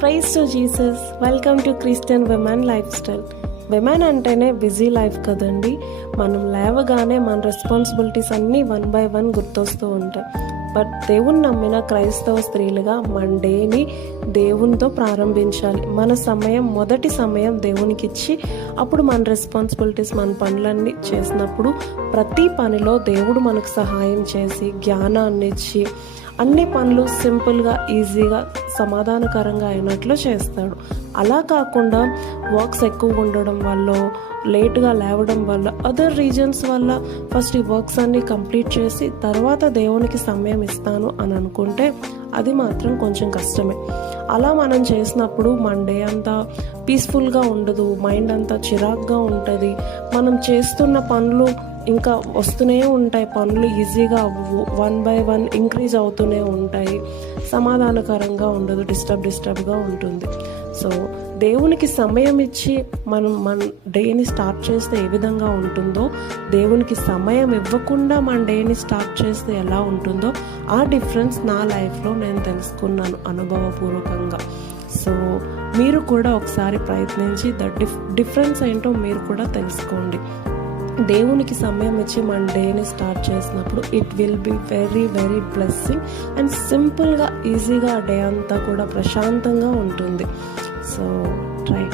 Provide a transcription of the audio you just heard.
Praise to Jesus. Welcome to Christian women lifestyle. Women అంటేనే busy life కదండి. మనం లేవగానే మన రెస్పాన్సిబిలిటీస్ అన్నీ 1 by 1 గుర్తొస్తూ ఉంటాయి. బట్ దేవుని నమ్మిన క్రైస్తవ స్త్రీలుగా మన డేని దేవునితో ప్రారంభించాలి. మన మొదటి సమయం దేవునికి ఇచ్చి అప్పుడు మన రెస్పాన్సిబిలిటీస్, మన పనులన్నీ చేసినప్పుడు ప్రతి పనిలో దేవుడు మనకు సహాయం చేసి జ్ఞానాన్ని ఇచ్చి అన్ని పనులు సింపుల్గా, ఈజీగా, సమాధానకరంగా అయినట్లు చేస్తాడు. అలా కాకుండా వర్క్స్ ఎక్కువ ఉండడం వల్ల, లేట్గా లేవడం వల్ల, అదర్ రీజన్స్ వల్ల ఫస్ట్ ఈ వర్క్స్ అన్నీ కంప్లీట్ చేసి తర్వాత దేవునికి సమయం ఇస్తాను అని అనుకుంటే అది మాత్రం కొంచెం కష్టమే. అలా మనం చేసినప్పుడు మన డే అంతా పీస్ఫుల్గా ఉండదు, మైండ్ అంతా చిరాక్గా ఉంటుంది. మనం చేస్తున్న పనులు ఇంకా వస్తూనే ఉంటాయి, పనులు ఈజీగా అవ్వవు, 1 by 1 ఇంక్రీజ్ అవుతూనే ఉంటాయి, సమాధానకరంగా ఉండదు, డిస్టర్బ్గా ఉంటుంది. సో దేవునికి సమయం ఇచ్చి మనం మన డేని స్టార్ట్ చేస్తే ఏ విధంగా ఉంటుందో, దేవునికి సమయం ఇవ్వకుండా మన డేని స్టార్ట్ చేస్తే ఎలా ఉంటుందో ఆ డిఫరెన్స్ నా లైఫ్లో నేను తెలుసుకున్నాను అనుభవపూర్వకంగా. సో మీరు కూడా ఒకసారి ప్రయత్నించి డిఫరెన్స్ ఏంటో మీరు కూడా తెలుసుకోండి. దేవునికి సమయం ఇచ్చి మన డేని స్టార్ట్ చేసినప్పుడు it will be very very blessing and సింపుల్గా, ఈజీగా డే అంతా కూడా ప్రశాంతంగా ఉంటుంది. So try.